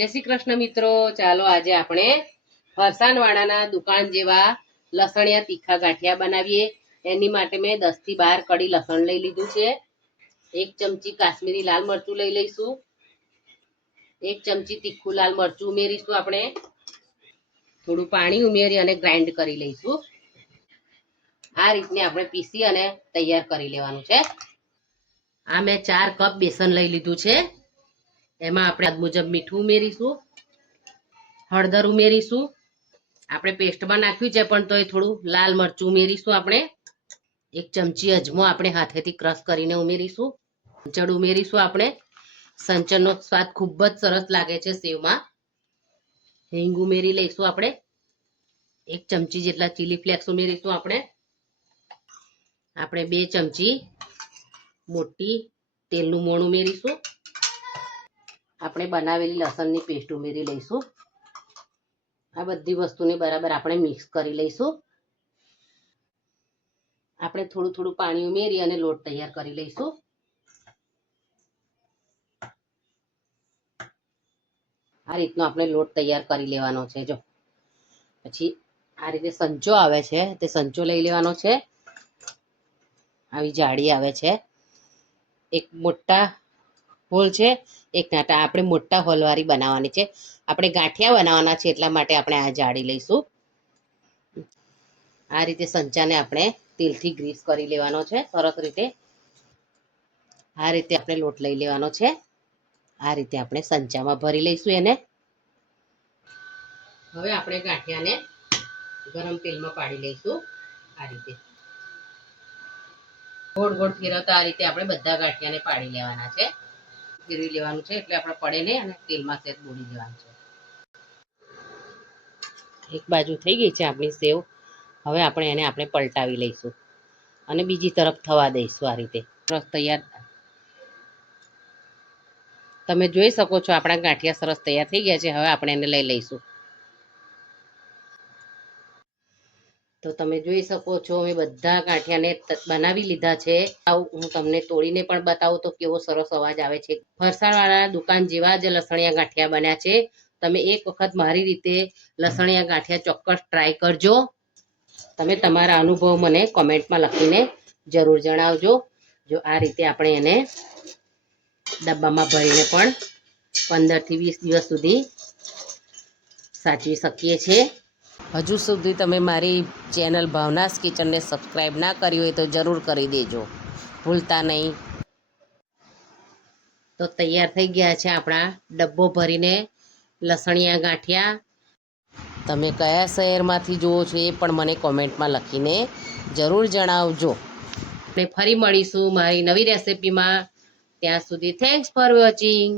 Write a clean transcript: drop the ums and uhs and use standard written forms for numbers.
જય શ્રી કૃષ્ણ મિત્રો, ચાલો આજે આપણે ફરસાણવાળાના દુકાન જેવા લસણિયા તીખા ગાંઠિયા બનાવીએ. એની માટે મેં 10 થી 12 કડી લસણ લઈ લીધું છે. 1 ચમચી કાશ્મીરી લાલ મરચું લઈ લઈશું. 1 ચમચી તીખું લાલ મરચું ઉમેરીશું. આપણે થોડું પાણી ઉમેરી અને ગ્રાઇન્ડ કરી લઈશું. આ રીતને આપણે પીસી અને તૈયાર કરી લેવાનું છે. આ મેં 4 કપ બેસન લઈ લીધું છે. એમાં આપણે સ્વાદ મુજબ મીઠું ઉમેરીશું, હળદર ઉમેરીશું. આપણે પેસ્ટમાં નાખ્યું છે પણ તોય થોડું લાલ મરચું ઉમેરીશું. આપણે 1 ચમચી અજમો આપણે હાથેથી ક્રશ કરીને ઉમેરીશું. સંચળ ઉમેરીશું. આપણે સંચળનો સ્વાદ ખૂબ જ સરસ લાગે છે સેવમાં. હિંગ ઉમેરી લઈશું. આપણે 1 ચમચી જેટલા ચીલી ફ્લેક્સ ઉમેરીશું. આપણે 2 ચમચી મોટી તેલનું મોણ ઉમેરીશું. આપણે બનાવેલી લસણની પેસ્ટ ઉમેરી લઈશું. આ બધી વસ્તુને બરાબર આપણે મિક્સ કરી લઈશું. આપણે થોડું થોડું પાણી ઉમેરી અને લોટ તૈયાર કરી લઈશું. આ રીતનો આપણે લોટ તૈયાર કરી લેવાનો છે. જો પછી આ રીતે સંચો આવે છે તે સંચો લઈ લેવાનો છે. આવી જાડી આવે છે. એક મોટા હોલ છે, એક નાટા. આપણે મોટા હોલવાળી બનાવવાની છે. આપણે ગાંઠિયા બનાવવાના છે એટલા માટે આપણે આ જાડી લઈશું. આ રીતે સંચાને આપણે તેલથી ગ્રીસ કરી લેવાનો છે સરસ રીતે. આ રીતે આપણે લોટ લઈ લેવાનો છે. આ રીતે આપણે સંચામાં ભરી લઈશું એને. હવે આપણે ગાંઠિયાને ગરમ તેલમાં પાડી લઈશું. આ રીતે ગોળ ગોળ ફેરવતા આ રીતે આપણે બધા ગાંઠિયાને પાડી લેવાના છે. ફેરવી લેવાનું છે એટલે આપણે પડે નહીં અને તેલમાં સેજ બોળી દેવાનું છે. એક બાજુ થઈ ગઈ છે આપણી સેવ. હવે આપણે પલટાવી લઈશું અને બીજી તરફ થવા દઈશું. આ રીતે સરસ તૈયાર તમે જોઈ શકો છો આપણા ગાંઠિયા સરસ તૈયાર થઈ ગયા છે. હવે આપણે એને લઈ લઈશું. તો તમે જોઈ શકો છો મેં બધા ગાંઠિયાને બનાવી લીધા છે. હું તમને તોડીને પણ બતાવું તો કેવો સરસ અવાજ આવે છે. ફરસાણવાળા દુકાન જેવા જ લસણિયા ગાંઠિયા બન્યા છે. તમે એક વખત મારી રીતે લસણિયા ગાંઠિયા ચોક્કસ ટ્રાય કરજો. તમે તમારા અનુભવ મને કોમેન્ટમાં લખીને જરૂર જણાવજો. જો આ રીતે આપણે એને ડબ્બામાં ભરીને પણ 15 થી 20 દિવસ સુધી સાચવી શકીએ છીએ. હજુ સુધી તમે મારી ચેનલ ભાવનાસ કિચનને સબસ્ક્રાઈબ ના કરી હોય તો જરૂર કરી દેજો, ભૂલતા નહીં. તો તૈયાર થઈ ગયા છે આપણા ડબ્બો ભરીને લસણિયા ગાંઠિયા. તમે કયા શહેરમાંથી જુઓ છો એ પણ મને કોમેન્ટમાં લખીને જરૂર જણાવજો. આપણે ફરી મળીશું મારી નવી રેસિપીમાં. ત્યાં સુધી થેન્ક્સ ફોર વોચિંગ.